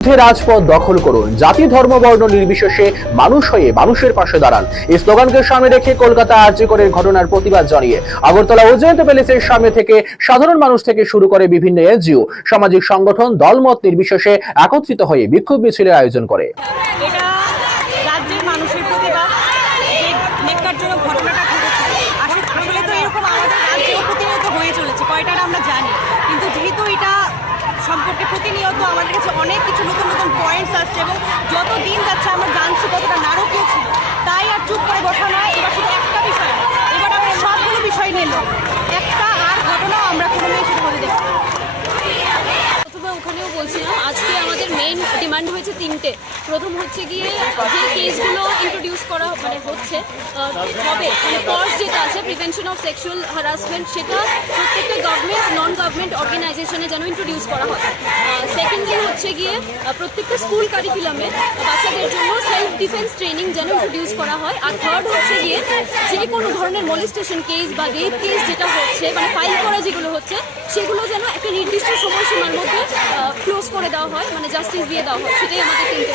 বিরুদ্ধে রাজপথ দখল করুন। জাতি, ধর্ম, বর্ণ নির্বিশেষে মানুষ হয়ে মানুষের পাশে দাঁড়ান। এই স্লোগানকে সামনে রেখে কলকাতা আর্য আর্যিকরের ঘটনার প্রতিবাদ জানিয়ে আগরতলা উজ্জয়ন্ত প্যালেসের সামনে থেকে সাধারণ মানুষ থেকে শুরু করে বিভিন্ন এনজিও, সামাজিক সংগঠন, দলমত নির্বিশেষে একত্রিত হয়ে বিক্ষোভ মিছিলের আয়োজন করে। সম্পর্কে প্রতিনিয়ত আমাদের কাছে অনেক কিছু নতুন নতুন পয়েন্টস আসছে এবং যত দিন যাচ্ছে আমরা জানছি কতটা নারকীয় ছিল তাই আর চুপ করে বসা নয়, এবার শুধু একটা বিষয়। এবার আমরা সবগুলো বিষয় নিল একটা আর ঘটনাও আমরা কোনো মেয়ে সেটা হতে দেখি প্রথমে ওখানেও বলছিলাম মেইন ডিমান্ড হয়েছে তিনটে। প্রথম হচ্ছে গিয়ে যে কেসগুলো ইন্ট্রোডিউস করা মানে হচ্ছে হবে মানে কজ যেটা আছে প্রিভেনশন অফ সেক্সুয়াল হারাসমেন্ট সেটা প্রত্যেকটা গভর্নমেন্ট নন গভর্নমেন্ট অর্গানাইজেশনে যেন ইন্ট্রোডিউস করা হয়। হচ্ছে গিয়ে প্রত্যেকটা স্কুল কারিকুলামে বাচ্চাদের জন্য সেলফ ডিফেন্স ট্রেনিং যেন ইন্ট্রোডিউস করা হয়। আর থার্ড হচ্ছে গিয়ে, যে কোনো ধরনের মলিস্টেশন কেস বা রেপ কেস যেটা হচ্ছে মানে ফাইল করা যেগুলো হচ্ছে, সেগুলো যেন একটা নির্দিষ্ট সময়সীমার মধ্যে ক্লোজ করে দেওয়া হয় মানে জাস্টিস দিয়ে দেওয়া হয়, সেটাই আমাদের তিনটে